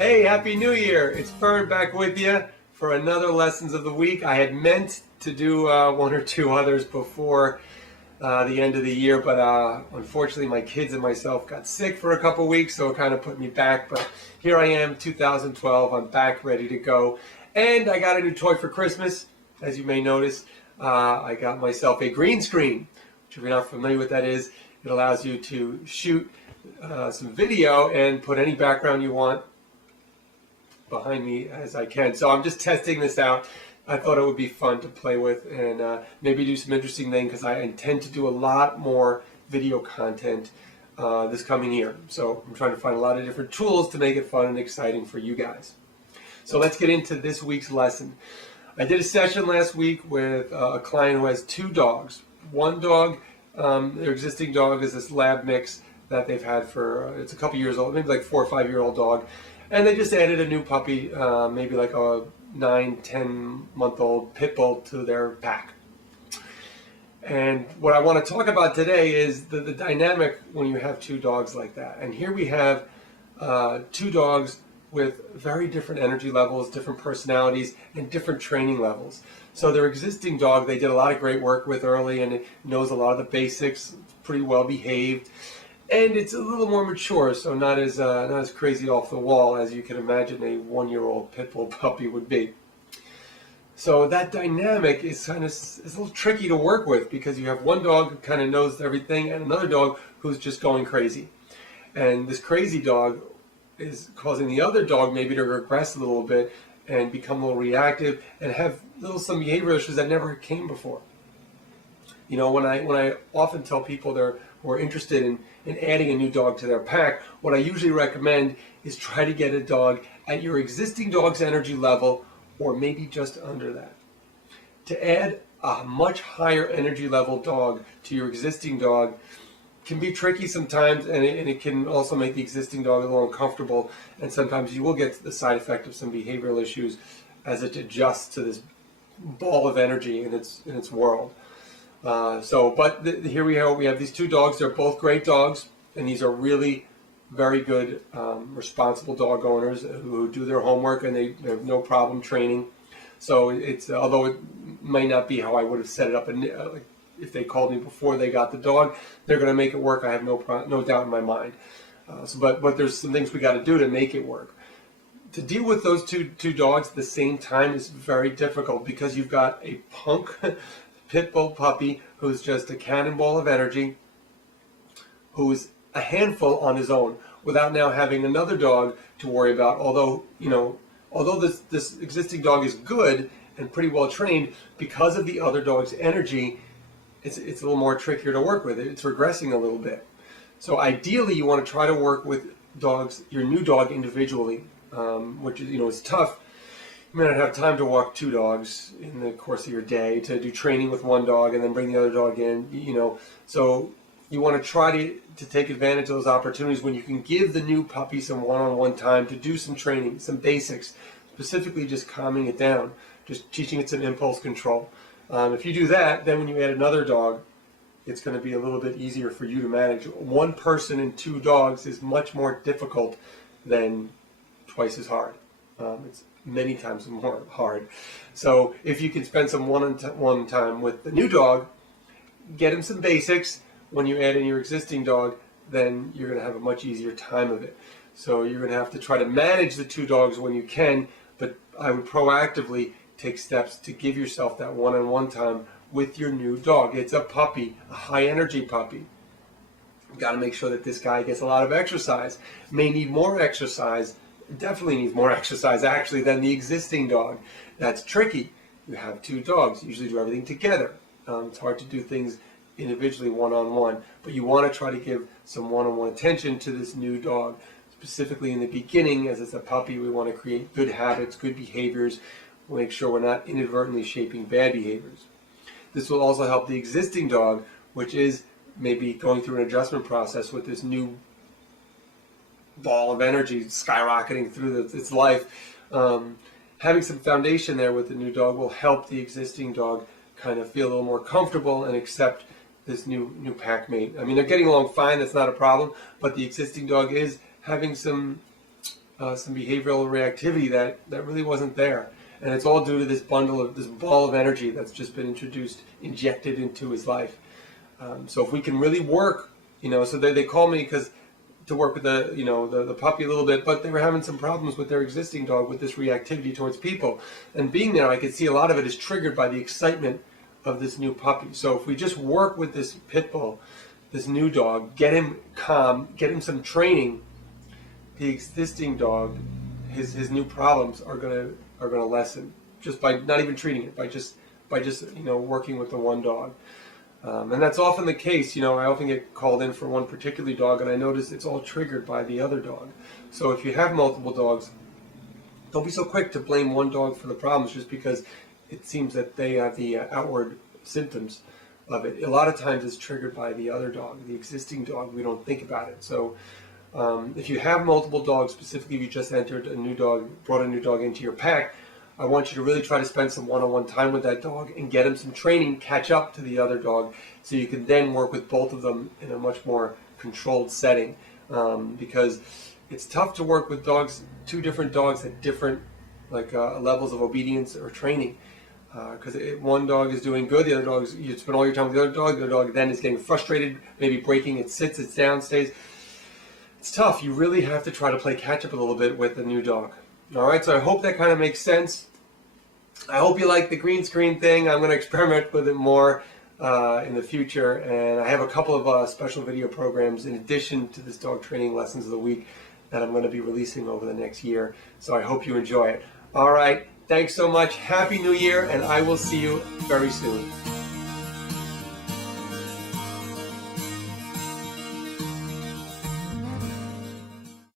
Hey, Happy New Year! It's Fern back with you for another Lessons of the Week. I had meant to do one or two others before the end of the year, but unfortunately my kids and myself got sick for a couple weeks, so it kind of put me back. But here I am, 2012, I'm back ready to go. And I got a new toy for Christmas, as you may notice. I got myself a green screen, which if you're not familiar with that is, it allows you to shoot some video and put any background you want behind me as I can. So I'm just testing this out. I thought it would be fun to play with and maybe do some interesting things because I intend to do a lot more video content this coming year. So I'm trying to find a lot of different tools to make it fun and exciting for you guys. So let's get into this week's lesson. I did a session last week with a client who has two dogs. One dog, their existing dog is this lab mix that they've had for, it's a couple years old, maybe like 4 or 5 year old dog. And they just added a new puppy, maybe like a 9-10 month old pit bull to their pack. And what I want to talk about today is the dynamic when you have two dogs like that. And here we have two dogs with very different energy levels, different personalities, and different training levels. So their existing dog, they did a lot of great work with early, and it knows a lot of the basics, pretty well behaved. And it's a little more mature, so not as crazy off the wall as you can imagine a 1-year-old pit bull puppy would be. So that dynamic is a little tricky to work with because you have one dog who kind of knows everything and another dog who's just going crazy. And this crazy dog is causing the other dog maybe to regress a little bit and become a little reactive and have some behavioral issues that never came before. You know, when I often tell people who are interested in adding a new dog to their pack, what I usually recommend is try to get a dog at your existing dog's energy level or maybe just under that. To add a much higher energy level dog to your existing dog can be tricky sometimes, and it can also make the existing dog a little uncomfortable, and sometimes you will get the side effect of some behavioral issues as it adjusts to this ball of energy in its world. Here we have these two dogs. They're both great dogs, and these are really very good, responsible dog owners who do their homework, and they have no problem training. So although it may not be how I would have set it up, if they called me before they got the dog, they're going to make it work. I have no doubt in my mind. But there's some things we got to do to make it work. To deal with those two dogs at the same time is very difficult because you've got a punk pit bull puppy who's just a cannonball of energy, who's a handful on his own without now having another dog to worry about. Although this existing dog is good and pretty well trained, because of the other dog's energy, it's a little more trickier to work with. It's regressing a little bit. So ideally you want to try to work with your new dog individually, which is tough. You may not have time to walk two dogs in the course of your day, to do training with one dog and then bring the other dog in, So you want to try to take advantage of those opportunities when you can give the new puppy some one-on-one time to do some training, some basics, specifically just calming it down, just teaching it some impulse control. If you do that, then when you add another dog, it's going to be a little bit easier for you to manage. One person and two dogs is much more difficult than twice as hard. It's many times more hard. So if you can spend some one-on-one time with the new dog, get him some basics. When you add in your existing dog, then you're going to have a much easier time of it. So you're going to have to try to manage the two dogs when you can, but I would proactively take steps to give yourself that one-on-one time with your new dog. It's a puppy, a high-energy puppy. You've got to make sure that this guy gets a lot of exercise. May need more exercise. Definitely needs more exercise actually than the existing dog. That's tricky. You have two dogs. You usually do everything together. It's hard to do things individually one-on-one, but you want to try to give some one-on-one attention to this new dog. Specifically in the beginning, as it's a puppy, we want to create good habits, good behaviors. We'll make sure we're not inadvertently shaping bad behaviors. This will also help the existing dog, which is maybe going through an adjustment process with this new ball of energy skyrocketing through its life. Having some foundation there with the new dog will help the existing dog kind of feel a little more comfortable and accept this new pack mate. I mean, they're getting along fine, that's not a problem, but the existing dog is having some some behavioral reactivity that really wasn't there. And it's all due to this ball of energy that's just been injected into his life. So if we can really work, so they call me to work with the puppy a little bit, but they were having some problems with their existing dog with this reactivity towards people. And being there, I could see a lot of it is triggered by the excitement of this new puppy. So if we just work with this pit bull, this new dog, get him calm, get him some training, the existing dog, his new problems are gonna lessen just by not even treating it, by just working with the one dog. And that's often the case. I often get called in for one particular dog, and I notice it's all triggered by the other dog. So if you have multiple dogs, don't be so quick to blame one dog for the problems just because it seems that they have the outward symptoms of it. A lot of times it's triggered by the other dog, the existing dog. We don't think about it. So if you have multiple dogs, specifically if you just brought a new dog into your pack, I want you to really try to spend some one-on-one time with that dog and get him some training, catch up to the other dog, so you can then work with both of them in a much more controlled setting. Because it's tough to work with two different dogs at different levels of obedience or training. Because one dog is doing good, the other dog you spend all your time with the other dog then is getting frustrated, maybe breaking, it sits down, stays. It's tough. You really have to try to play catch up a little bit with the new dog. All right, so I hope that kind of makes sense. I hope you like the green screen thing. I'm going to experiment with it more in the future, and I have a couple of special video programs in addition to this dog training lessons of the week that I'm going to be releasing over the next year. So I hope you enjoy it. All right, thanks so much. Happy New Year, and I will see you very soon.